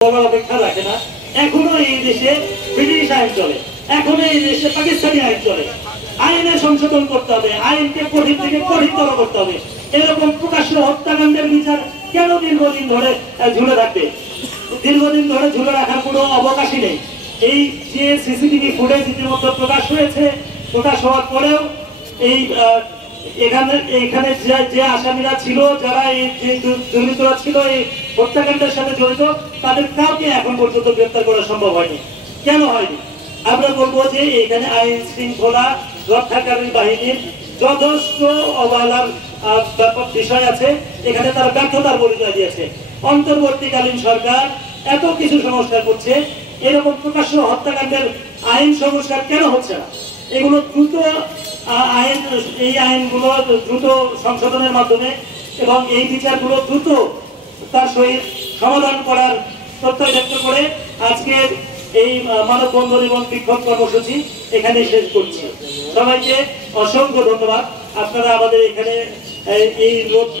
অপেক্ষা রাখে না। এখনো এই দেশে ব্রিটিশ আইন চলে, এখনো এই দেশে পাকিস্তানি আইন চলে। আইনে সংশোধন করতে হবে, আইনকে কঠিন থেকে কঠিনতর করতে হবে। এরকম প্রকাশ্য হত্যাকাণ্ডের বিচার কেন দীর্ঘদিন ধরে ঝুলে থাকবে? দীর্ঘদিন ধরে ঝুলে রাখার কোনো অবকাশই নেই। এই যে সিসিটিভি ফুটেজ ইতিমধ্যে প্রকাশ হয়েছে, প্রকাশ হওয়ার পরেও এই এখানে যে আসামিরা ছিল, যারা এই দুর্বৃত্তরা ছিল এই হত্যাকাণ্ডের সাথে জড়িত, তাদের কাউকে এখন পর্যন্ত গ্রেপ্তার করা সম্ভব হয়নি। কেন হয়নি? আমরা বলবো যে এখানে আইন শৃঙ্খলা রক্ষাকারী বাহিনীর যথেষ্ট অবহেলার বিষয় আছে। এখানে তারা ব্যর্থতার পরিচয় দিয়েছে। অন্তর্বর্তীকালীন সরকার এত কিছু সংস্কার করছে, এরকম প্রকাশ্য হত্যাকাণ্ডের আইন সংস্কার কেন হচ্ছে না? এগুলো দ্রুত এই আইনগুলো দ্রুত সংশোধনের মাধ্যমে এবং এই বিচারগুলো দ্রুত তার সহিত সমাধান করার প্রত্যয় ব্যক্ত করে আজকের এই মানববন্ধন এবং বিক্ষোভ কর্মসূচি এখানে শেষ করছি। সবাইকে অসংখ্য ধন্যবাদ। আপনারা আমাদের এখানে এই